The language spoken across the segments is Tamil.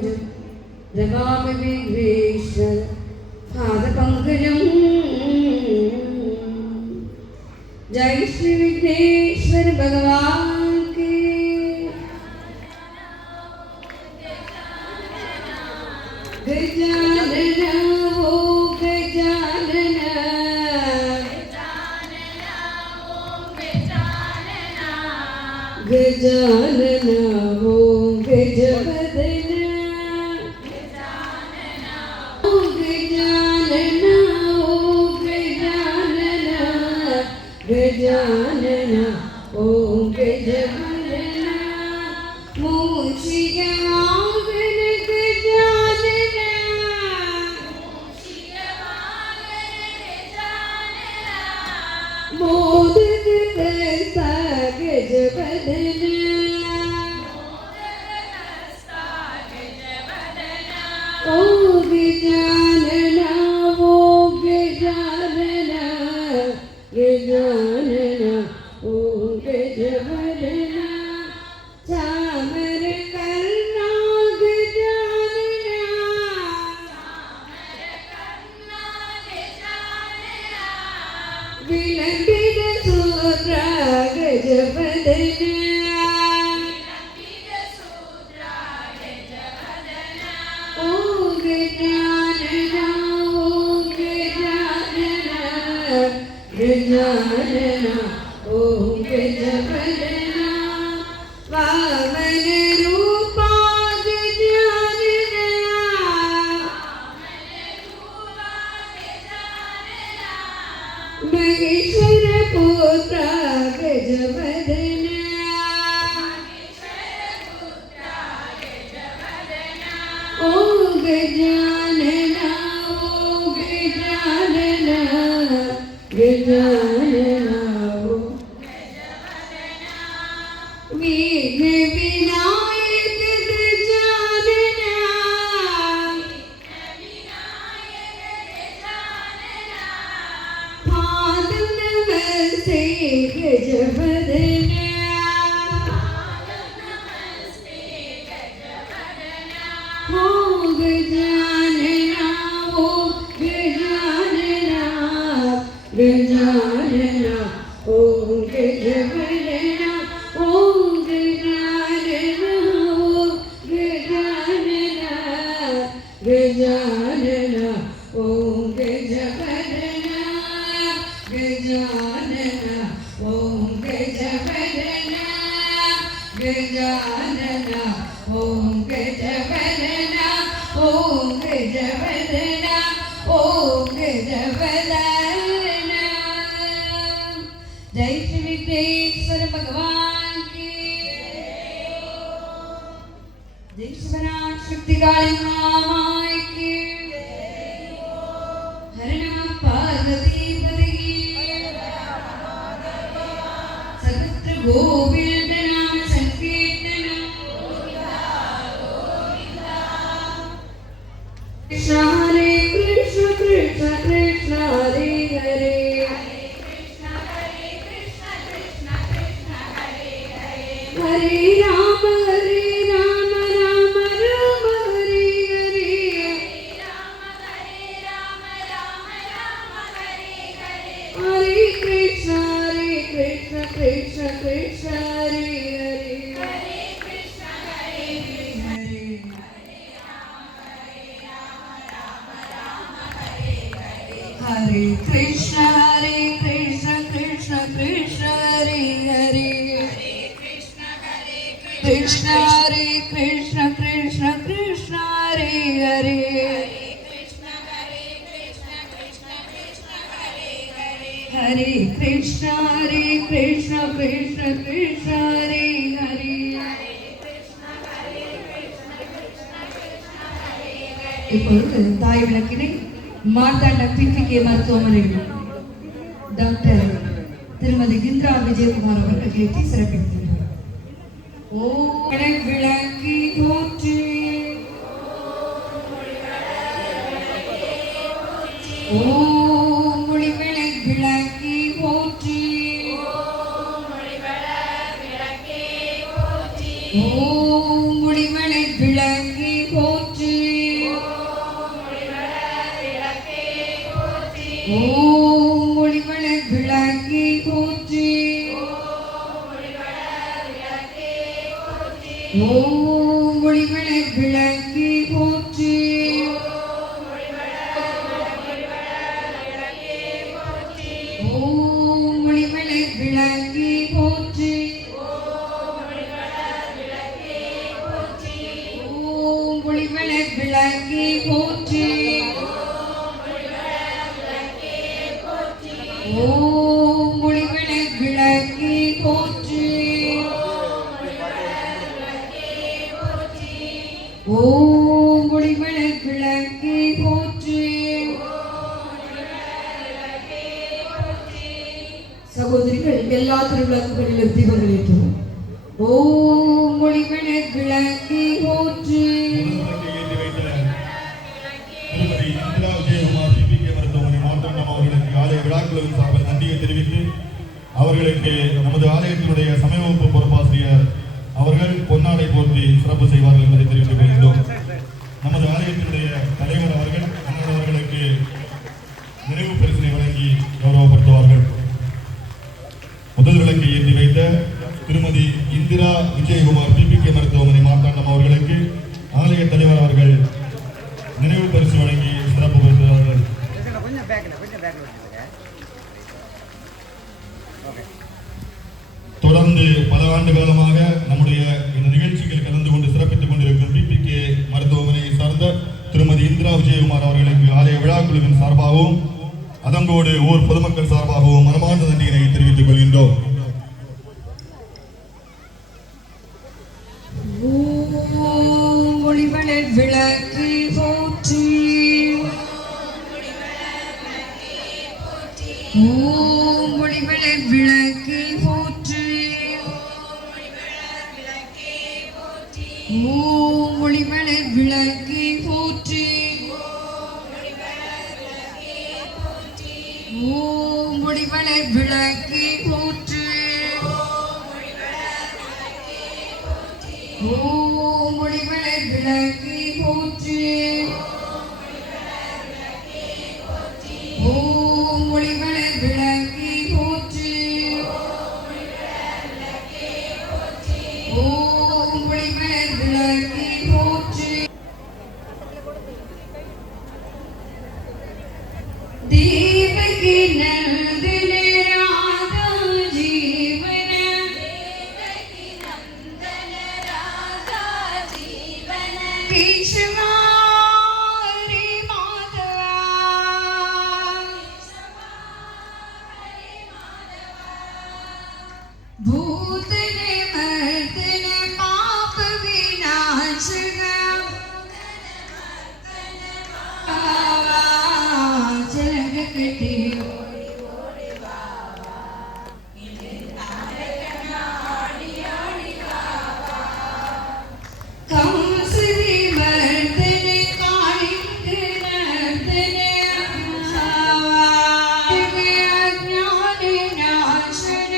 पादपङ्कजं रमामि विघ्नेश्वर पादपङ्कजं। जय श्री विघ्नेश्वर भगवान की। गजानन ओ गजानन, गजानन ओ गजवदन, ओ गजानन ओ गजानन, गजानन ओ गजवदन। मूषिक वाहन गजानन, मोदक करता गजवदन, ओ गजानन ओ गजानन, गजानन ओ गजवदन। चामर करना गजानन, विलंबित सूत्र गजवदन, ओ गजानन ओ गजानन, गजानन ओ गजवदन। वामन रूपा गजानन, महेश्वर पुत्र गजवदन, ओ गजानन ओ गजानन, गजानन ओ विघ्न विनायक गजानन, पादम नमस्ते गजवदन, ओ गजानन ओ गजानन, गजानन ओ गजवदन, ओ गजानन ओ गजानन, गजानन ओ गजवदन, गजानन ओ गजवदन, गजानन ओ गजवदन, ओ गजवदन ओ गजवदन। जय श्री विघ्नेश्वर भगवान की। जय शिवनाथ शक्ति काली माई की। हर नमः पार्वती पति, सर्वत्र गोविंद नाम संकीर्तन। कृष्ण हरे कृष्ण कृष्ण कृष्ण हरे हरे, हरे राम राम राम हरे हरे, हरे कृष्ण कृष्ण कृष्ण हरे हरे, हरे कृष्ण कृष्ण कृष्ण हरे हरे, कृष्ण कृष्ण कृष्ण कृष्ण हरे हरे, हरे कृष्ण कृष्ण कृष्ण हरे हरे। இப்பொழுது தாய் விளக்கினை மார்த்தாண்ட பிபிகே மருத்துவமனையில் டாக்டர் திருமதி கிந்திரா விஜயகுமார் அவர்கள் ஏற்றி சிறப்பிக்கின்றார். ஓம் விளக்கி போற்றி, ஓம் ஒளிவிளை விளக்கி போற்றி, ஓம் ஒளிவிளை விளக்கி போற்றி, விளக்கி போற்றி. ஓம் ஒளிமலை விளக்கி போற்றி. ஓம் ஒளிமலை விளக்கி போற்றி. ஓம் ஒளிமலை விளக்கி போற்றி. ஓம் ஒளிமலை விளக்கி போற்றி. சகோதரிகள் எல்லா திருவிளக்குகளிலும் தீபங்கள் ஏற்றுவோம். ஓம் ஒளிமலை விளக்கி போற்றி. விழாக்குழுவின் சார்பில் நன்றியை தெரிவித்து அவர்களுக்கு நமது ஆலயத்தினுடைய சமய வகுப்பு பொறுப்பாசிரியர் அவர்கள் பொன்னாடை போற்றி சிறப்பு செய்வார்கள் என்பதை தெரிவித்துக் கொள்கிறோம். நமது ஆலயத்தினுடைய தலைவர் அவர்கள் அண்ணன் அவர்களுக்கு நினைவு பரிசினை வழங்கி கௌரவப்படுத்துவார்கள். முதல் விளக்கை ஏற்றி வைத்த திருமதி இந்திரா விஜயகுமார் PPK மருத்துவமனை மார்த்தாண்டம் அவர்களுக்கு ஆலய தலைவர் அவர்கள் நினைவு பரிசு வழங்கி சிறப்பு படுத்துவார்கள். தொடர்ந்து பல ஆண்டு காலமாக நம்முடைய இந்த நிகழ்ச்சியில் கலந்து கொண்டு சிறப்பித்துக் கொண்டிருக்கும் PPK மருத்துவமனையை சார்ந்த திருமதி இந்திரா விஜயகுமார் அவர்களுக்கு ஆலய விழாக்குழுவின் சார்பாகவும் அதங்கோடு ஊர் பொதுமக்கள் சார்பாகவும் மனமார்ந்த நன்றியினை தெரிவித்துக் கொள்கின்றோம். விளக்கி போற்றி. ஓம் ஒளிமலை விளக்கி போற்றி. ஓம் ஒளிமலை விளக்கி போற்றி. ஓம் ஒளிமலை விளக்கி போற்றி. ஓம் ஒளிமலை விளக்கி போற்றி. ஓம் ஒளிமலை விளக்கி போற்றி. ஓம் ஒளிமலை விளக்கி போற்றி. தேவகி நந்தனே ராதா ஜீவன. கேசவா ஹரி மாதவா. भूतने मर्दने पाप विनाशक. जग कटे कंसरी मर्दने कालिक नर्दने अज्ञान नाशन.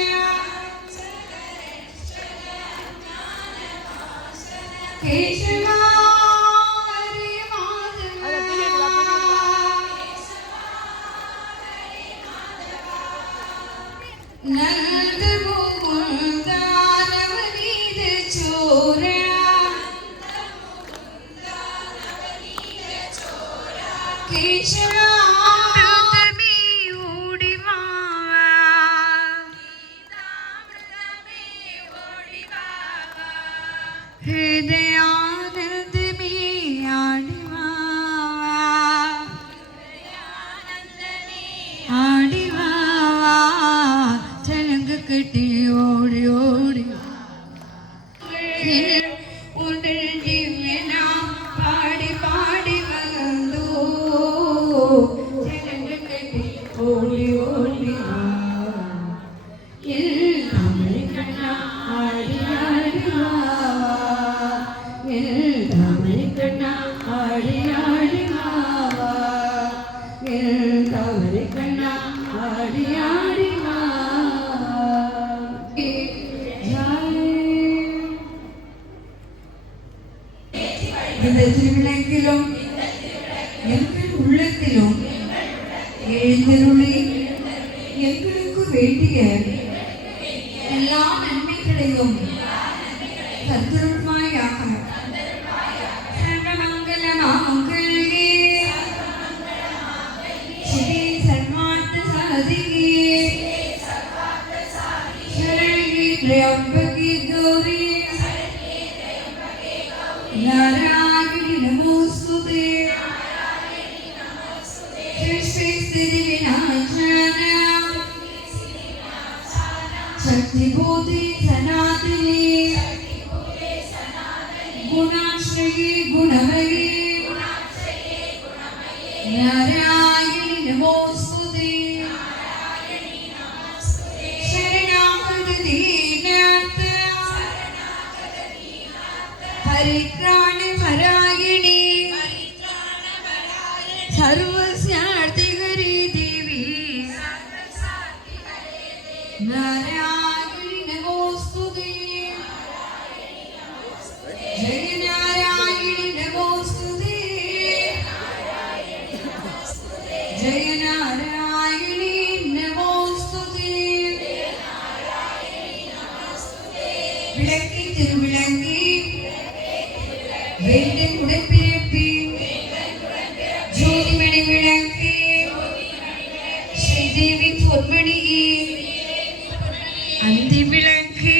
केशवा हरि माधवा. नंद मुकुंद नवनीत चोरा. केशवा अमृतमी ओडिवावा. हृदय आनंद में आडिवा. आडिवा चलंग कटे ओड़ी ओड़ी. उन्नल जीवना पाड़ी पाड़ी वंदो. चलंग कटे ओड़ी ओड़ी. आड़ी आड़ी मावा. आड़ी आड़ी मावा. आड़ी आड़ी இந்த திருவிளக்கிலும் எங்கள் உள்ளத்திலும் எழுந்தருளி எங்களுக்கு வேண்டிய எல்லா நன்மைகளையும் தந்தருள்வாயாக. नारायणी नमोस्तुते शरणागत दीनाथ परित्राण परायणी सर्वस्यार्ति हरि देवी नारायणी नमोस्तुते जय नारायणी नमोस्तुते जय नारायणी नमोस्तुते विளக்கி திருவிளங்கி வேந்தன் உடன்பிறப்பி ஜோதிமணி விளக்கி ஸ்ரீதேவி பொன்மணியே அந்தி விளக்கி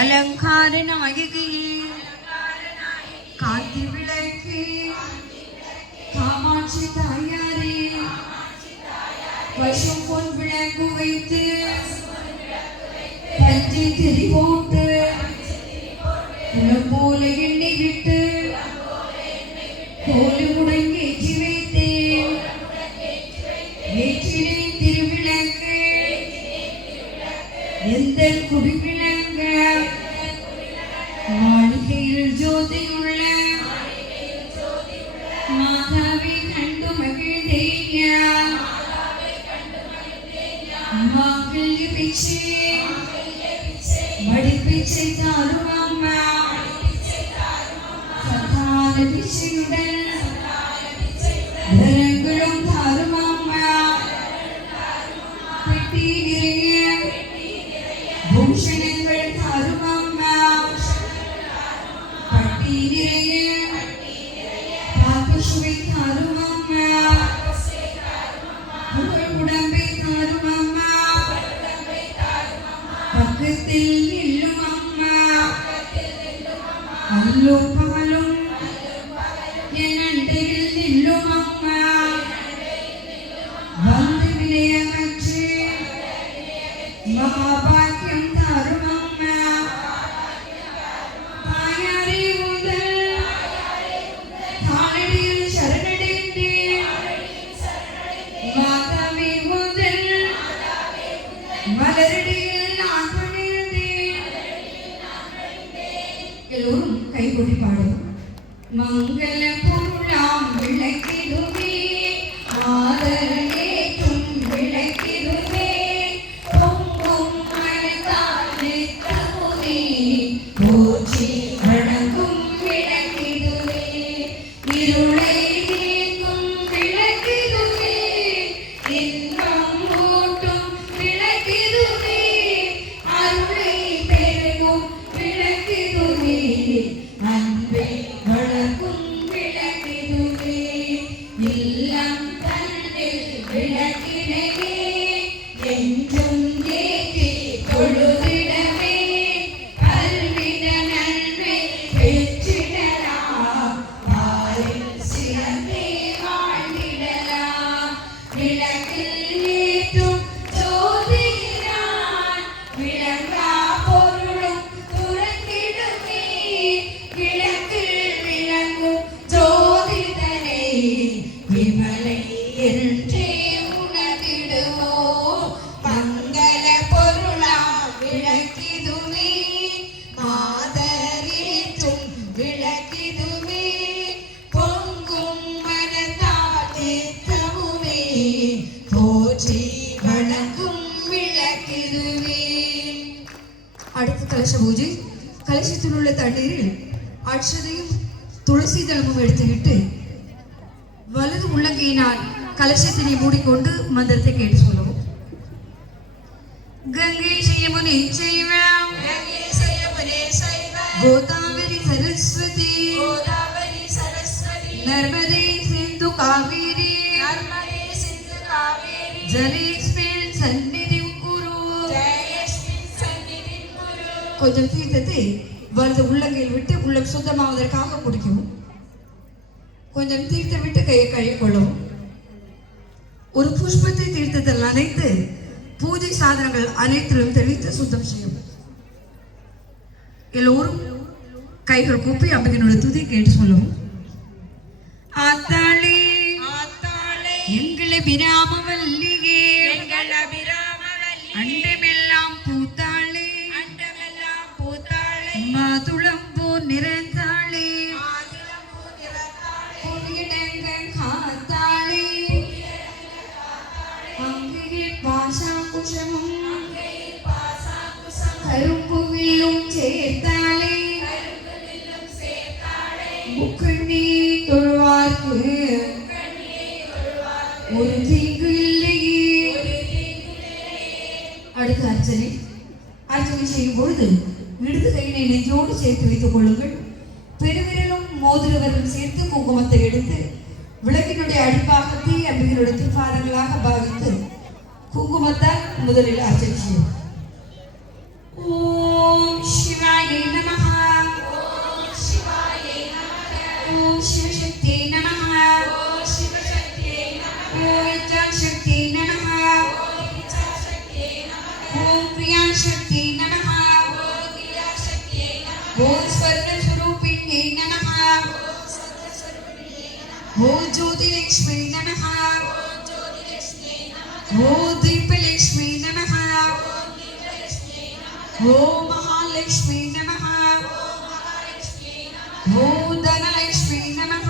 அலங்கார நாயகியே காந்தி விளக்கி காமாட்சி தாயாரே பசும் பொன் விளக்கு வைத்து பஞ்சை திரி போட்டு குளம் போல எண்ணெய் விட்டு கோலு முடங்கி ஏற்றி வைத்தேன் ஏற்றினேன் திருவிளக்கு எந்த குடிவிளங்க மாளிகையில் ஜோதியுள்ள மாதாவை கண்டு மகிழ்ந்தேன் மாங்கல்ய பிச்சை மடி பிச்சை தாரும் அம்மா சகால பிச்சையுடன் தரங்களும் தாரும் அம்மா பெட்டி நிறைய பூஷணங்கள் தாரும் அம்மா பட்டி நிறைய பாபசுவை தாரும் அம்மா புகழ் உடம்பை தாரும் அம்மா பக்கத்தில் நில்லும் அம்மா அல்லும் பகலும் என் அண்டையில் நில்லும் அம்மா வந்து விளையகற்று மகாபாக்கியம் தாரும் அம்மா தாயாரே உங்கள் காலடியில் சரணடைந்தேன் மாதாவே உங்கள் மலரடியில் நான் பணிந்தேன். எல்லோரும் கைகொட்டி பாடுவோம். மங்கள பொருளாம் விளக்கிடுமே ஆதரேற்றும் விளக்கிடுமே பொங்கும் மனதாலே தகுதி போற்றி வணங்கும் விளக்கிடுமே இருளை நீக்கும் விளக்கிடுமே இன்பம் ஊட்டும் விளக்கிடுமே அருளை பெருகும் விளக்கிடுமே அன்பை வளர்க்கும் விளக்கிடுமே இல்லம் தன்னில் விளக்கிடவே என்றும் ஏற்றி தொழுதிடவே கல்விட நன்மை பெற்றிடலாம் பாரில் சிறந்தே வாழ்ந்திடலாம் விளக்கில் ஏற்றும் ஜோதிகிறான் விளங்கா பொருளும் துறக்கிடுமே விளக்கில் விளங்கும் ஜோதிதனை விமலை என்றே உணர்ந்திடுவோம் மங்கள பொருளாம் விளக்கிதுமே மாதரேற்றும் விளக்கிதுமே பொங்கும் மனத்தால் நித்தமுமே போற்றி வணங்கும் விளக்கிதுமே. அடுத்த கலச பூஜை. கலசத்தில் உள்ள தண்ணீரில் அட்சதையும் துளசி தளமும் எடுத்துக்கிட்டு வலது உள்ளங்கையினால் கலசத்தினை மூடிக்கொண்டு மந்திரத்தை கேட்டு சொல்லவும். கங்கை செய்யமுனே செய்வம் கோதாவரி சரஸ்வதி நர்மதே சிந்து காவேரி ஜலேஸ்மின் சந்நிதி குரு. கொஞ்சம் தீர்த்தத்தை வலது உள்ளங்கையில் விட்டு உள்ளம் சுத்தமாவதற்காக குடிக்கவும். கொஞ்சம் தீர்த்தம் விட்டு கையை கழுவிக்கொள்ளவும். ஒரு புஷ்பத்தை தீர்த்தத்தில் நனைத்து பூஜை சாதனங்கள் அனைத்திலும் தெளித்து சுத்தம் செய்யவும். எல்லோரும் கைகள் கூப்பி அம்பிகையினுடைய துதி கேட்டு சொல்லவும். ஆத்தாளி அபிராமவல்லியே அண்டமெல்லாம் பூத்தாளே மாதுளம்பூ நிறைந்தாளே பொன்னிடங்கள் காத்தாளே அங்கையில் பாசாங்குஷமும் கரும்புவிலும் சேர்த்தாளே முக்கண்ணி தொழுவார்க்கு ஒரு தீங்கு இல்லையே. அடுத்த அர்ச்சனை செய்யும் பொழுது இடது கையினை நெஞ்சோடு சேர்த்து வைத்துக் கொள்ளுங்கள். பெருவிரலும் மோதிரவரும் சேர்த்து குங்குமத்தை எடுத்து விளக்கினுடைய அடிப்பாகத்தை அம்பிகளுடைய திருப்பாதங்களாக பாவித்து குங்குமத்தால் முதலில் அர்ச்சனை செய்யும். ஓம் சிவாய நமஹ. ஓம் சிவசக்தியே நமஹ. ஓம் இச்சாசக்தியே நமஹ. ஓம் பிரியாசக்தியே நமஹ. ஓம் ஸ்வர்ணஸ்வரூபிண்யே நமஹ. ஓம் ஜோதிலக்ஷ்மி நமஹ. ஓம் தீபலக்ஷ்மி நமஹ. ஓம் மகாலக்ஷ்மி நமஹ. ஓம் தனலக்ஷ்மி நமஹ.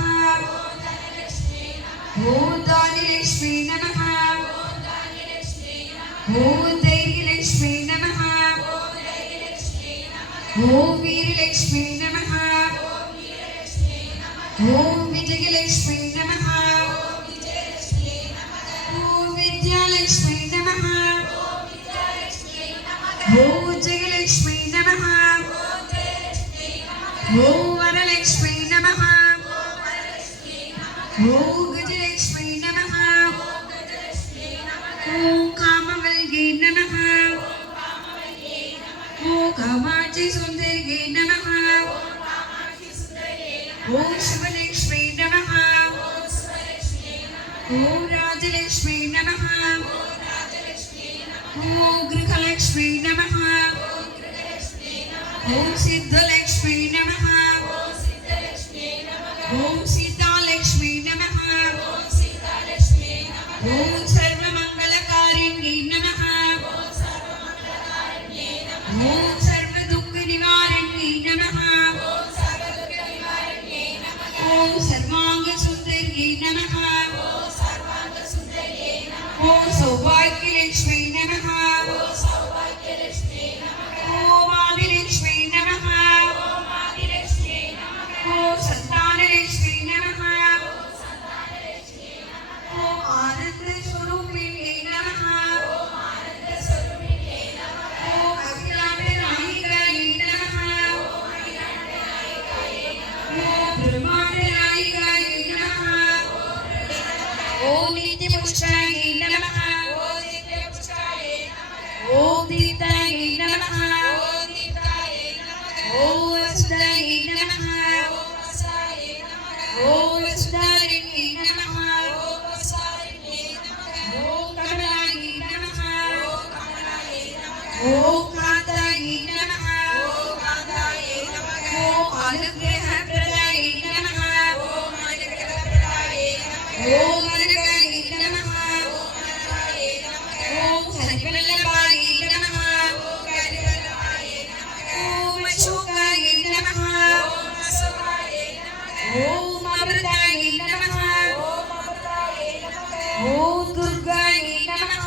ஓம் தானிலக்ஷ்மி நமஹ. ஓம் தைரியலக்ஷ்மி நமஹ. ஓம் வீரலக்ஷ்மி நமஹ. ஓம் விஜயலக்ஷ்மி நமஹ. ஓம் வித்யாலக்ஷ்மி நமஹ. ஓம் ஜெயலக்ஷ்மி நமஹ. ஓம் வரலக்ஷ்மி நமஹ. ஓம் கஜலக்ஷ்மி நமஹ. ஓம் காமவல்யே நமஹ. ஓம் காமாட்சி சுந்தரியே நமஹ. ஓம் சிவலக்ஷ்மி நமஹ. ஓம் ராஜலக்ஷ்மி நமஹ. ஓம் கிருஹலக்ஷ்மி நமஹ. ஓம் சித்தலக்ஷ்மி நமஹ. ஓம் சீதாலக்ஷ்மி நமஹ. ஓம் சர்வமங்களகாரிண்யே நமஹ. ஓம் சர்வதுக்க நிவாரண்யே நமஹ. ஓம் சர்வாங்க சுந்தரியே நமஹ. ஓம் சௌபாகியலக்ஷ்மி நமஹ. ஓம் ஆதிலக்ஷ்மி நமஹ. ஓம் சந்தானலக்ஷ்மி நமஹ. ஓம் ஆனந்த ஸ்வரூபிண்யே நமஹ. ஓம் அகிலாண்ட நாயகாயே நமஹ. ஓம் பிரம்மாண்ட நாயகாயே நமஹ. ஓம் நித்யபுஷ்டாயே நமஹ. ஓம் தீர்த்தாயே நமஹ. ஓம் வசுதாயே நமஹ. ஓம் வசுதாரிண்யே நமஹ. ஓம் கமலாயே நமஹ. ஓம் காந்தாயே நமஹ. ஓம் அனுக்கிரகப்பிரதாயே நமஹ. ஓம் அனகாயே நமஹ. ஓம் ஹரிவல்லபாயே நமஹ. ஓம் அசோகாயே நமஹ. ஓம் அமிர்தாயே நமஹ. ஓம் துர்காயே நமஹ.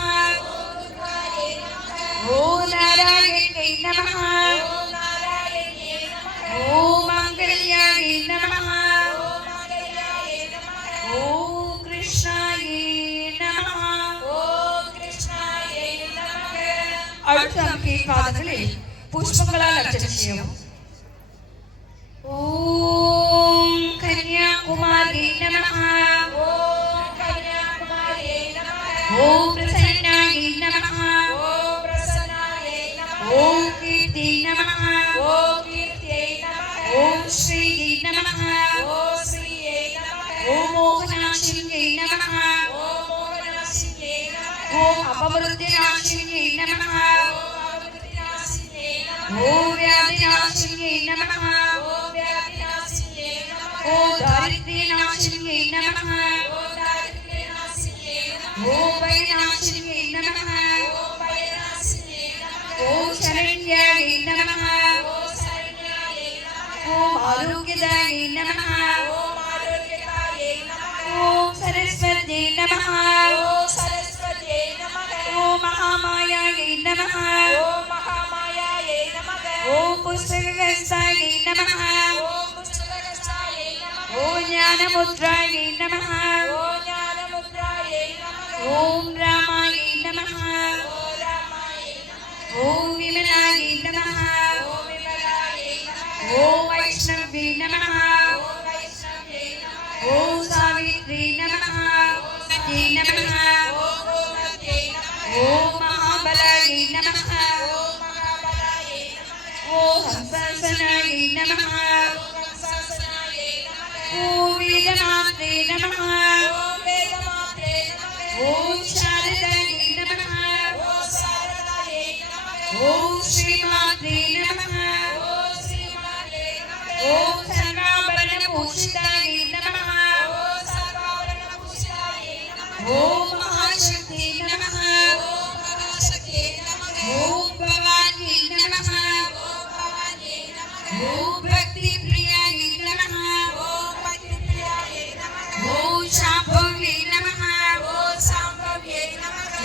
ஓம் நாராயணே நமஹ. ஓம் மங்கல்யாயே நமஹ. ஓம் கிருஷ்ணாயே நமஹ. அடுத்த அம்பிகை பாதங்களில் புஷ்பங்களால் அர்ச்சனை செய்யவும். ஓம் கன்யாகுமாரி நமஹ. ஓம் பிரசன்னாயே நமஹ. ஓம் கீர்த்தி நமஹ. ஓம் ஸ்ரீயே நமஹ. ஓம் மோகனாசின்யே நமஹ. ஓம் அபமருத்யநாசின்யே நமஹ. ஓம் வியாதிநாசின்யே நமஹ. ஓம் தாரித்ர்யநாசின்யே நமஹ. ஓம் பைநாசினியை நமஹ ஓம் சரண்யாயை நமஹ ஓம் ஆரோக்கியதாயை நமஹ ஓம் சரஸ்வதியை நமஹ ஓம் மகாமாயாயை நமஹ ஓம் புஸ்தகஹஸ்தாயை நமஹ ஓம் ஞானமுத்ராயை நமஹ ஓம் ராமாயை நமஹ ஓம் விமலாயை நமஹ ஓம் வைஷ்ணவே நமஹ ஓம் சாவித்ரி நமஹ நமஹ ஓம் மகாபலாயை நமஹ ஓம் ஹம்சாசனாயை நமஹ ஓம் வேதமாத்ரே நமஹ ஓம் சாரதாயை நமஹ ஓம் ஸ்ரீமாத்ரே நமஹ ஓம் சர்வாபரண பூஷிதாயை நமஹ ஓம் மகாசக்தி நமஹ ஓம் பவானியை நமஹ ஓம் பக்தி பிரியாயை நமஹ ஓம் சாம்பவ்யை நமஹ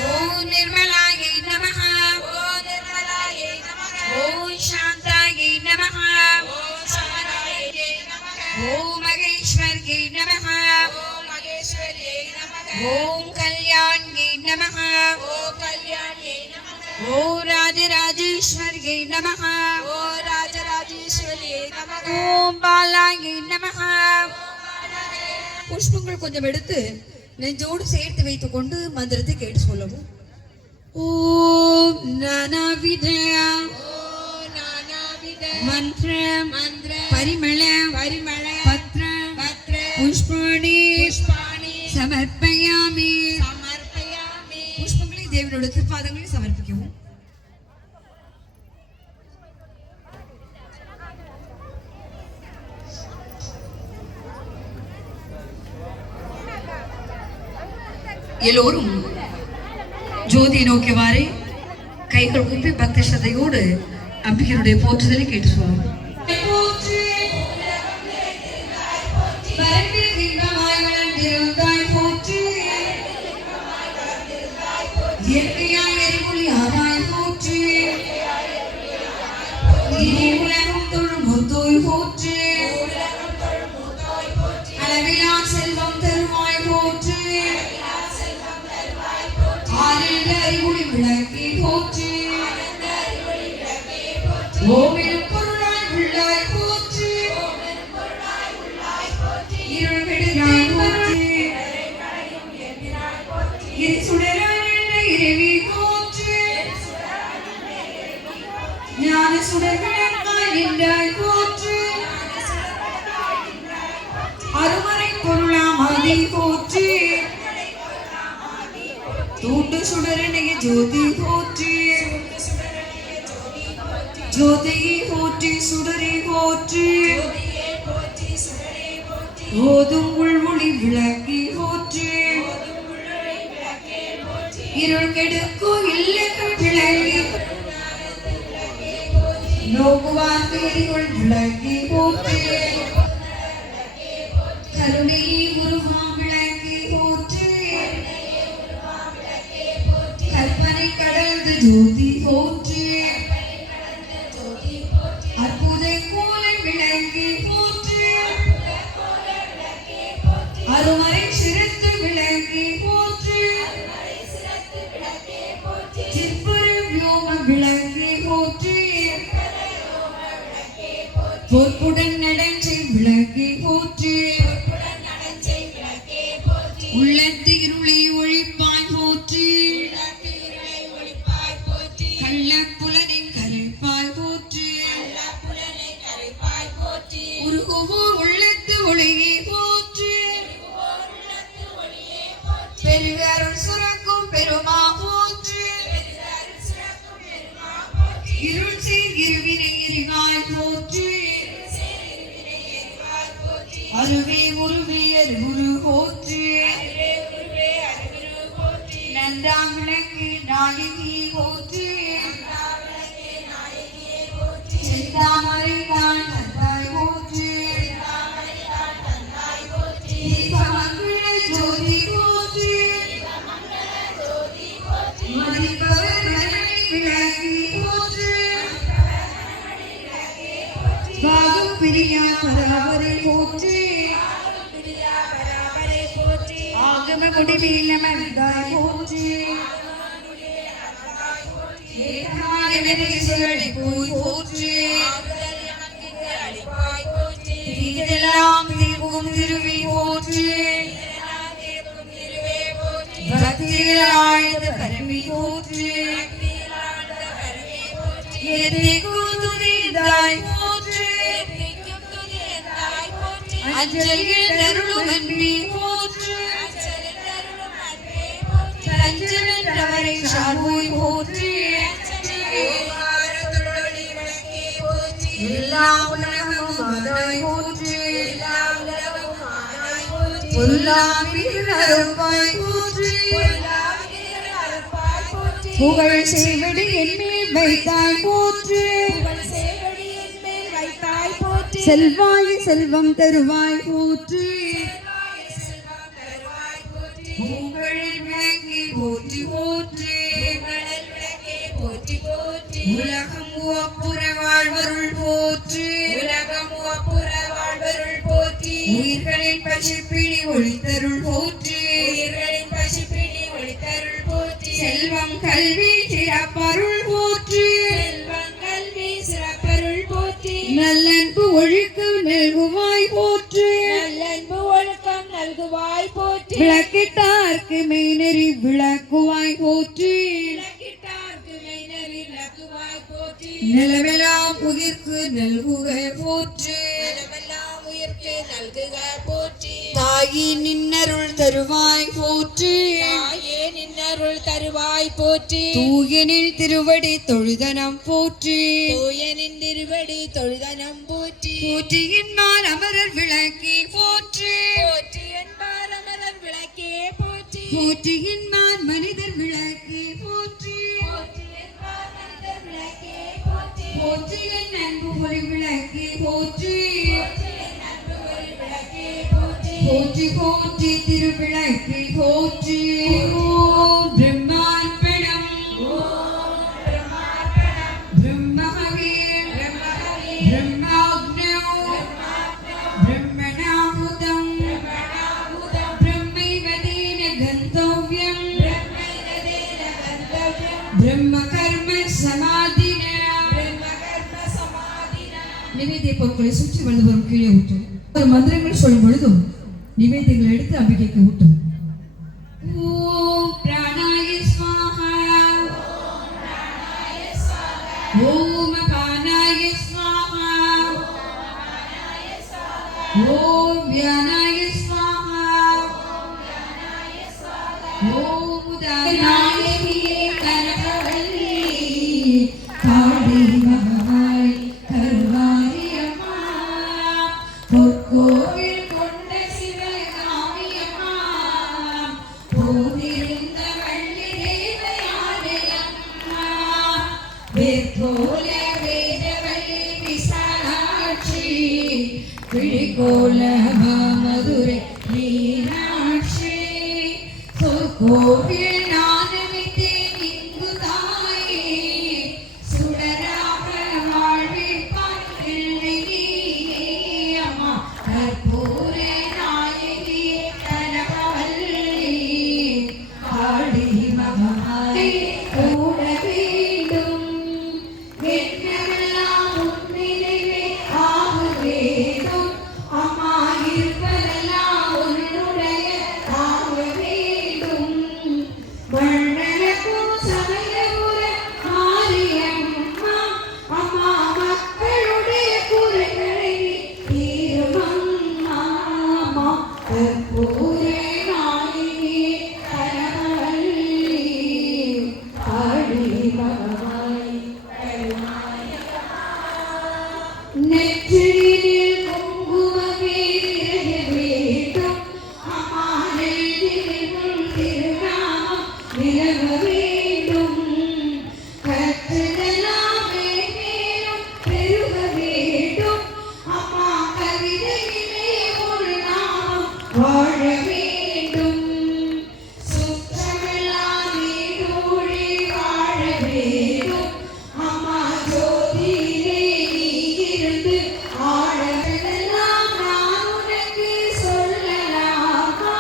ஓம் நிர்மலாயை நமஹ ஓம் சாந்தாயை நமஹ ஓம் மகேஸ்வர்யை நமஹ ஓம் கல்யாண்யை நமஹ ஓம் ராஜராஜேஸ்வர்யை நமஹ ஓம் பாலாயை நமஹ. புஷ்பங்கள் கொஞ்சம் எடுத்து நெஞ்சோடு சேர்த்து வைத்துக் கொண்டு மந்திரத்தை கேட்டு சொல்லவும். ஓம் நானாவித மந்திரம் பரிமள பத்ர புஷ்பாணி சமர்ப்பயாமி. புஷ்பங்களை தேவனுடைய திருப்பாதங்களை சமர்ப்பிக்கவும். எல்லோரும் ஜோதியை நோக்கியவாறே கைகள் குப்பி பக்தி ஸ்ரத்தையோடு அம்பிகையுடைய போற்றுதலை கேட்டு சொல்லுவோம். அளவிலா செல்வம் தருவாய் போற்று. ஆனந்த அறிவுளி விளக்கி போற்று. ஓமெனும் பொருளாய் உள்ளாய் போற்று. இருள் விடுதாய் போற்று. இரு சுடராய் நின்ற இறைவி போற்று. ஞான சுடர் விளக்காய் நின்றாய் போற்று. அருமறை பொருளாம் ஆதி போற்று. தூண்டு சுடரனைய ஜோதி போற்றி. ஜோதியை போற்றி சுடரை போற்றி. ஓதும் உள்மொழி விளக்கி போற்றி. இருள் கெடுக்கும் இல்லங்கள் விளக்கி. நோக்குவார் பேரிகள் விளக்கி போற்றி. கருணையை உருவா விளக்கி போற்றி. கற்பனை கடந்து ஜோதி போற்றி. அற்புத கோலை விளக்கி போற்றி. அருமறை சிறுத்து விளக்கி போற்றி. சிற்பர வியோம விளக்கி போற்றி. பொற்புடன் நடஞ்சை விளக்கி போற்றி. உள்ளத்து இருளை ஒழிப்பாய் போற்றி. கள்ளப்புலனின் கரைப்பாய் போற்றி. உருகுவோர் உள்ளத்து ஒளியை போற்றி. பெருகருள் சுரக்கும் பெருமா போற்றி. இருள் சீர் இருவினை எரிவாய் போற்றி. அருவே உருவே அருகுரு போற்றி. அண்டாம் விளக்கு நாயகி போற்றி செந்தாமரை தான் தந்தாய் போற்றி தீபமங்கள ஜோதி போற்றி மதிப்பவர் மரணி விளக்கி போற்றி பாகம் பிரியா பராவரை போற்றி ஆகம முடிவில் அமர்ந்தாய் போற்றி ஏகமாக நெறிகளை போய் போற்றி தீதெல்லாம் தீர்க்கும் திருவி போற்றி பக்தியில் ஆழ்ந்த பரவி போற்றி எதிர்க்கும் துதிதாய் போற்றி அஞ்சலில் அருளும் அன்பி போற்றி அஞ்சலன்றவரை சார்போய் போற்றி எல்லா உலகமும் ஆதாய் போற்றி பொல்லாமிருப்பாய் போற்றி புகழ் செய்வடி என்மேல் வைத்தாய் போற்றி செல்வாய் செல்வம் தருவாய் போற்றி உங்களில் விளங்கி போற்றி போற்றி உலகம் உவப்புற வாழ்வருள் போற்றி உயிர்களின் பசிப்பிணி ஒளித்தருள் போற்றி செல்வம் கல்வி சிறப்பருள் போற்றி நல்லன்பு ஒழுக்கம் நல்குவாய் போற்றி விளக்கிட்டார்க்கு மெய்நெறி விளக்குவாய் போற்றி நிலமெல்லாம் உயிர்க்கு நல்குக போற்றி தாயே நின்னருள் தருவாய் போற்றி தூயனின் திருவடி தொழுதனம் போற்றி போற்றியின் மால் அமரர் விளக்கே போற்றி போற்றியின் மால் மனிதர் விளக்கே போற்றி போற்றியின் அன்பு ஒளி விளக்கே போற்றி போற்றி போற்றி திருவிளக்கே போற்றி ஓம் பிரம்மார்ப்பணம் பிரம்மஹவீர் பிரம்மாக்னோ பிரம்மணாஹுதம் பிரம்மைவதேன கந்தவ்யம் பிரம்மகர்ம சமாதின நிவேதிய பொருட்களை சுற்றி வந்து வரும் கீழே ஊற்றும் ஒரு மந்திரங்கள் சொல்லும் பொழுதும் நிவேதியங்களை எடுத்து அம்பிகைக்கு ஊட்டும். ஓம் பிராணாய ஸ்வாஹா ஓம் அபானாய ஸ்வாஹா ஓம் வியானாய ஸ்வாஹா ஓம் உதானாய கனகவல்லி காளி மகாய் கருவாரி அம்மா பொற்கோவில் மதுரை மீனாட்சி கோவில் நானமித்தேன் இங்கு தாயே சுடராக வாழ்விப்பான் அம்மா கற்பூர நாயகி கனகவல்லி காளி மகாய் கூட வேண்டும் என்னவெல்லாம் உன்னிலைவே ஆக வேண்டும் அம்மா இருப்பதெல்லாம் உன்னுடைய ஆக வேண்டும் மன்னனுக்கும் சமயபுர மாரியம்மா அம்மா மக்களுடைய குறைகளை தீருமம்மா கற்பூர நாயகி கனகவல்லி காளி மகாய் நெற்றியில் குங்குமமே வேண்டும் அம்மா நெற்றியில் திருநாமம் நிலவ வாழ வேண்டும். சுற்றமெல்லாம் நீடூழி வாழ வேண்டும். அம்மா ஜோதியிலே நீ இருந்து ஆழமெல்லாம் நான் உனக்கு சொல்லலாமா?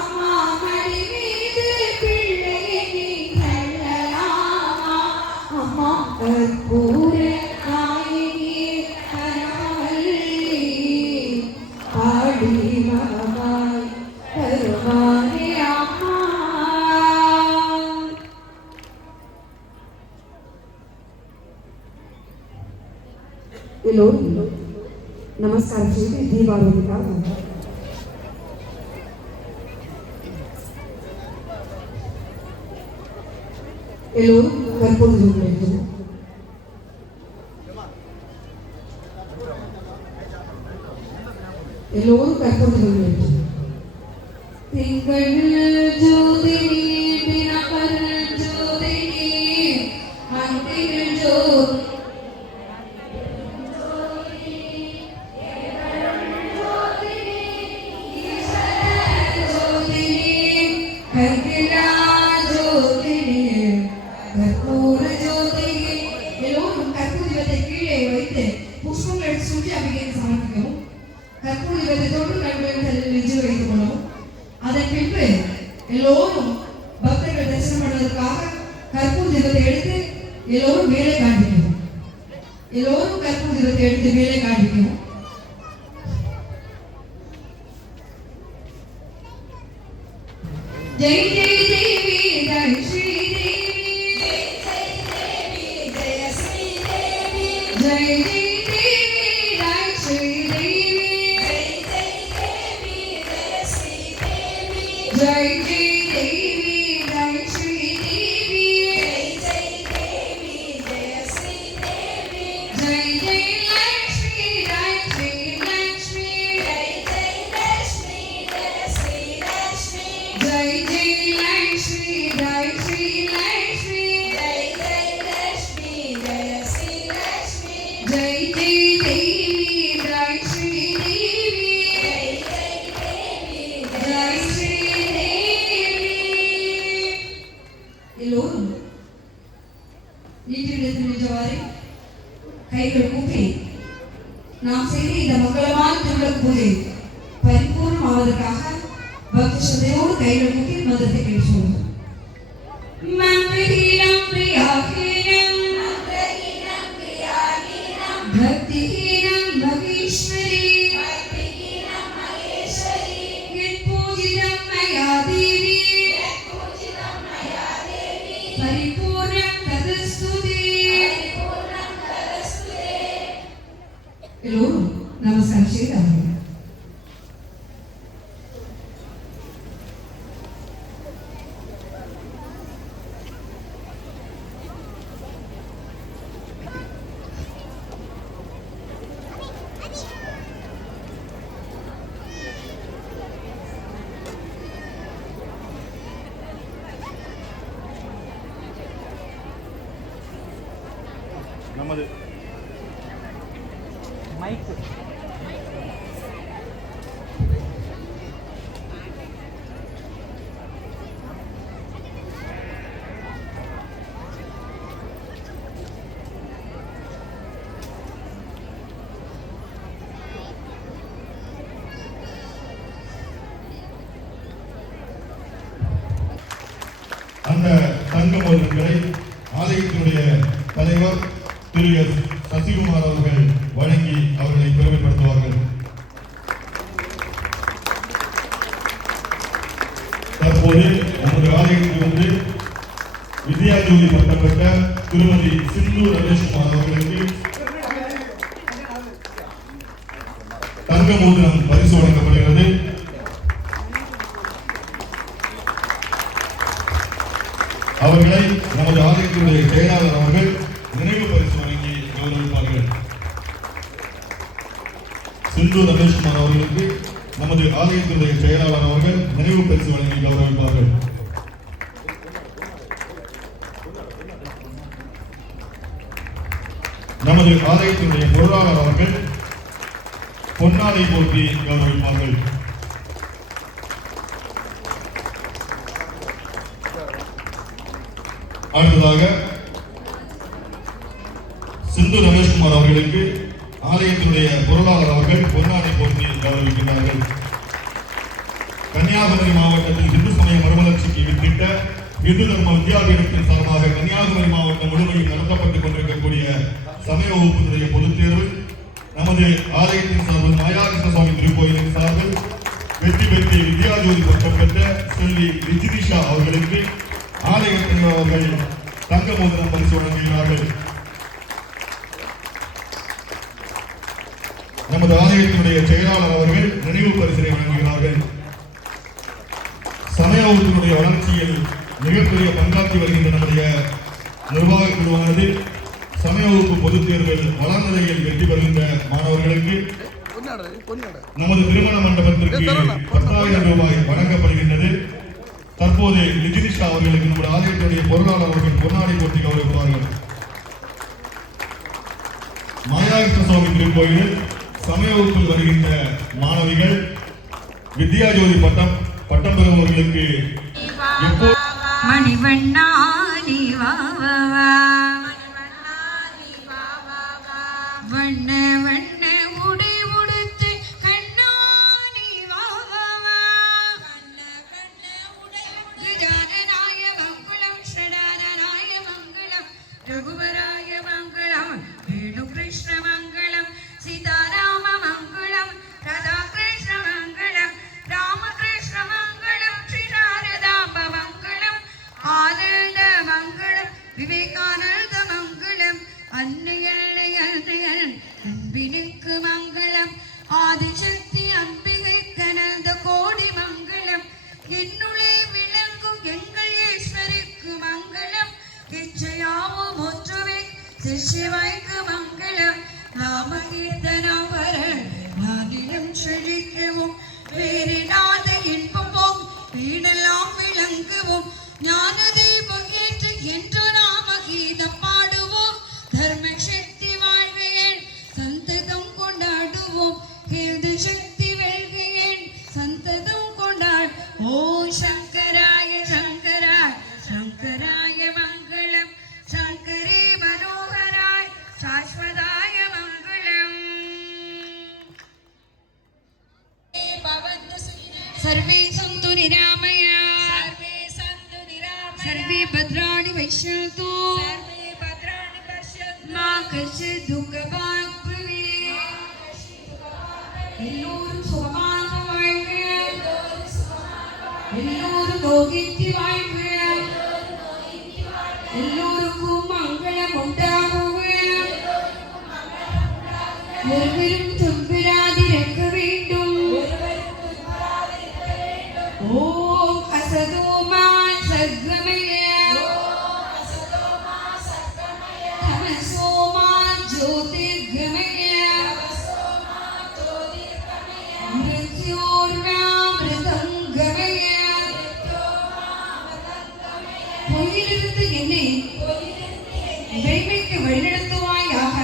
அம்மா மடி மீது பிள்ளையை நீ தள்ளலாமா? அம்மா கற்பூர நாயகியே கனவல்லி ஆடி மகமாய் தருவானே அம்மா. எல்லோரும் நமஸ்காரம் செய்து தீபாவளிக்காக எல்லோரும் கற்பொழுது வேண்டும். எல்லோரும் கற்பொழுது வேண்டும். திங்கள் ஜோதினி பிறப்பல் ஜோதினி அன்பில் ஜோதி கற்கிலா ஜோதினி கற்பூர ஜோதினி. எல்லோரும் கற்பூர தீபத்தை கீழே வைத்து புஷ்பங்கள் சுற்றி அபிஷேகம் சமர்ப்பிக்கவும். கற்பூர தீபத்தை தொட்டு நடுவில் நெஞ்சு வைத்துக் கொள்ளவும். அதன் பின்பு எல்லோரும் பக்தர்கள் தரிசனம் பண்ணுவதற்காக கற்பூர தீபத்தை எடுத்து எல்லோரும் மேலே காண்பிக்கவும். எல்லோரும் கற்பூர தீபத்தை எடுத்து மேலே காண்பிக்கவும். जय जय देवी जय श्री देवी जय जय देवी जय श्री देवी जय जय देवी जय श्री देवी जय जय देवी जय श्री देवी जय जय देवी जय श्री देवी जय जय देवी जय श्री देवी जय जय लक्ष्मी जय श्री लक्ष्मी जय जय लक्ष्मी जय श्री लक्ष्मी जय जय लक्ष्मी जय श्री लक्ष्मी जय जय लक्ष्मी जय श्री लक्ष्मी जय जय देवी जय श्री देवी जय जय देवी जय श्री देवी. எல்லோரும் வீட்டிலிருந்து நின்றவாறு கைகள் கூப்பி நாம் செய்த இந்த மங்களமான திருவிளக்கு பூஜை பரிபூர்ணமாவதற்காக பக்தி ஸ்ரத்தையோடு கைகள் கூப்பி மதத்தை கேட்போம். மந்திரஹீனம் பிரியாஹீனம் பக்திஹீனம் மகேஸ்வரி யத்பூஜிதம் மயா தேவி பரிபூர்ணம் ததஸ்துதே. எல்லோரும் நமஸ்காரம் செய்தார்கள். நமது மைக் அந்த தங்க மோதிரங்களை ஆலயத்தினுடைய தலைவர் திரு எஸ் சசிகுமார் அவர்கள் வழங்கி அவர்களை பெருமைப்படுத்துவார்கள். தற்போது நமது ஆலயத்தில் வந்து வித்யாஜோதி பட்டம் பெற்ற திருமதி சிந்து ரமேஷ்குமார் அவர்களுக்கு தங்க மோதிரம் பரிசு வழங்கப்படுகிறது. அவர்களை நமது ஆலயத்தினுடைய செயலாளர் அவர்கள் நினைவு பரிசு வழங்கி கௌரவிப்பார்கள். சிந்து ரமேஷ்குமார் அவர்களுக்கு நமது ஆலயத்தினுடைய செயலாளர் அவர்கள் நினைவு பரிசு வழங்கி கௌரவிப்பார்கள். நமது ஆலயத்தினுடைய பொருளாளர் அவர்கள் பொன்னாடை போற்றி கௌரவிப்பார்கள். அடுத்ததாக சிந்து ரமேஷ்குமார் அவர்களுக்கு ஆலயத்தினுடைய பொருளாளர் அவர்கள் பொன்னாடை போர்த்தி கௌரவிக்கின்றார்கள். கன்னியாகுமரி மாவட்டத்தில் இந்து சமய மறுமலர்ச்சிக்கு வித்திட்ட இந்து தர்ம வித்யாபீடத்தின் சார்பாக கன்னியாகுமரி மாவட்டம் முழுமையும் நடத்தப்பட்டுக் கொண்டிருக்கக்கூடிய சமய வகுப்பினுடைய பொதுத் தேர்வு நமது ஆலயத்தின் சார்பில் மாயாகிருஷ்ண சுவாமி திருக்கோயிலின் சார்பில் வெற்றி பெற்று வித்யாஜோதி பட்டம் பெற்ற செல்வி ரிஜினிஷா அவர்களுக்கு ஆலய தலைவர் அவர்கள் தங்க மோதிரம் பரிசு வழங்குகிறார்கள். நமது ஆலயத்தினுடைய செயலாளர் அவர்கள் நினைவு பரிசினை வழங்குகிறார்கள். சமய வகுப்பினுடைய வளர்ச்சியில் மிகப்பெரிய பங்காற்றி வருகின்ற நம்முடைய நிர்வாக குழுவானது சமய வகுப்பு பொதுத் தேர்வில் வளர்நிலையில் வெற்றி பெறுகின்ற மாணவர்களுக்கு நமது திருமண மண்டபத்திற்கு 10,000 ரூபாய் வழங்கப்படுகின்றது. தற்போது லிஜினிஷா அவர்களுக்கு நம்முடைய ஆலயத்தினுடைய பொருளாளர் அவர்கள் பொன்னாடை போட்டி கௌரவிப்பார்கள். மாயாகிருஷ்ண சுவாமி திருக்கோயிலில் சமய வகுப்பில் வருகின்ற மாணவிகள் வித்யாஜோதி பட்டம் பெறுபவர்களுக்கு மணிவண்ணா நீ வா வா வா வண்ண வண்ண உடை உடுத்து கண்ணா நீ வா வா வா வண்ண வண்ண உடை கஜானனாய மங்களம் ஷடானனாய மங்களம் ரகுவராய மங்களம் வேணு கிருஷ்ண மங்களம் சீதாராம மங்களம் ராதா கிருஷ்ண மங்களம் ராமகிருஷ்ண மங்களம் ஸ்ரீநாரதாம்ப மங்களம் ஆனந்த மங்களம் விவேகானந்த மங்களம் அன்னையல் அன்பினுக்கு மங்களம் ஆதிசக்தி அம்பிகை கனந்த கோடி மங்களம் என்னுளே விளங்கும் எங்கள் ஈஸ்வரிக்கு மங்களம் இச்சையாவும் ஒற்றுமை சிவாய்க்கு மங்களம் நாம கீர்த்தனம் வர நாதிலும் செழிக்கவும் வேறு நாத இன்பமும் வீடெல்லாம் விளங்குவோம் ஞான தெய்வம் ஏற்று என்று நாம கீதம் பாடுவோம் தர்ம சக்தி வாழ்கையன் சந்ததம் கொண்டாடுவோம் கேது சக்தி வெல்கையன் சந்ததம் கொண்டாடு ஓம் சங்கராய சங்கராய் சங்கராய மங்களம் சங்கரே மனோகராய் சாஸ்வதாய மங்களம் सर्वे सन्तु निरामया सर्वे भद्राणि पश्यन्तु मा कश्चित् दुःखभाग् भवेत् எல்லோரும் சுகமாக வாழ்க எல்லோரும் நோக்கின்றி வாழ்க எல்லோருக்கும் மங்களம் உண்டாகுக ஒருவரும் துன்பிராதிருக்க வேண்டும் ஓம் அசதோமா சத்கமய தமசோமா ஜோதிர்கமய மிருத்யோர்மாமிருதங்கமய பொய்யிலிருந்து என்னை மெய்மைக்கு வழிநடத்துவாயாக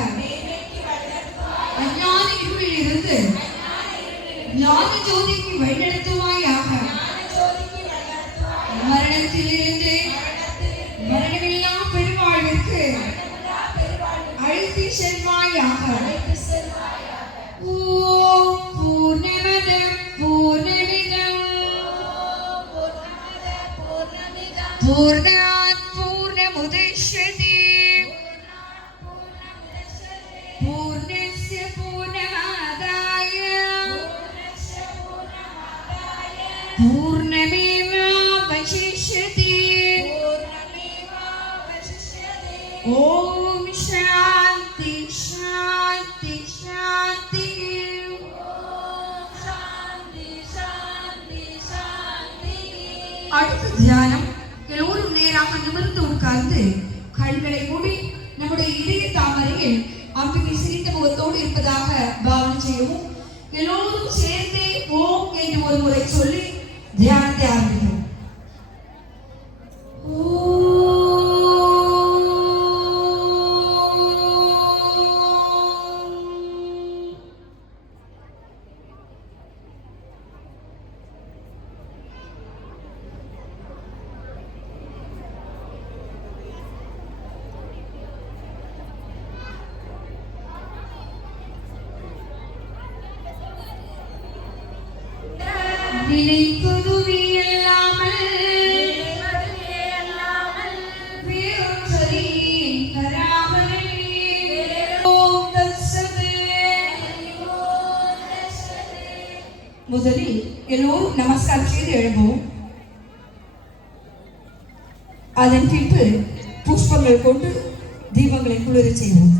அஞ்ஞான இருளில் இருந்து ஞான ஜோதிக்கு வழிநடத்துவாயாக மரணத்திலிருந்து மரணமில்லா பெருவாழ்விற்கு அழைத்து செல்வாயாக ஓம் பூர்ணமத பூர்ணமிதம் பூர்ணாத் பூர்ணமுதச்யதே பூர்ணஸ்ய பூர்ணமாதாய பூர்ணமேவாவசிஷ்யதே ஓம் சாந்தி சாந்தி சாந்தி அடுத்த தியானம் எல்லோரும் நேராக நிமிர்ந்து உட்கார்ந்து கண்களை மூடி நம்முடைய இதய தாமரையில் அம்பிகை சிரித்த முகத்தோடு இருப்பதாக பாவனை செய்யவும் எல்லோரும் சேர்ந்தே ஓம் என்று ஒரு முறை சொல்லி தியானத்தை ஆரம்பிக்கும். நினைப்பதுவே அல்லாமல் வேறொன்றே தராமலே. ஓம் தத்சத். முதலில் எல்லோரும் நமஸ்காரம் செய்து எழுப்பவும். அதன் பின்பு புஷ்பங்கள் கொண்டு தீபங்களை குளிர செய்வோம்.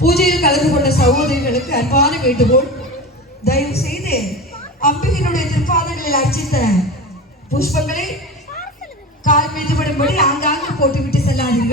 பூஜையில் கலந்து கொண்ட சகோதரிகளுக்கு அன்பான வேண்டுகோள், தயவு செய்து அம்பிகையினுடைய திருப்பாதங்களில் அர்ச்சித்த புஷ்பங்களை கால் மீது விடும்படி ஆங்காங்கு போட்டுவிட்டு செல்லாதீர்கள்.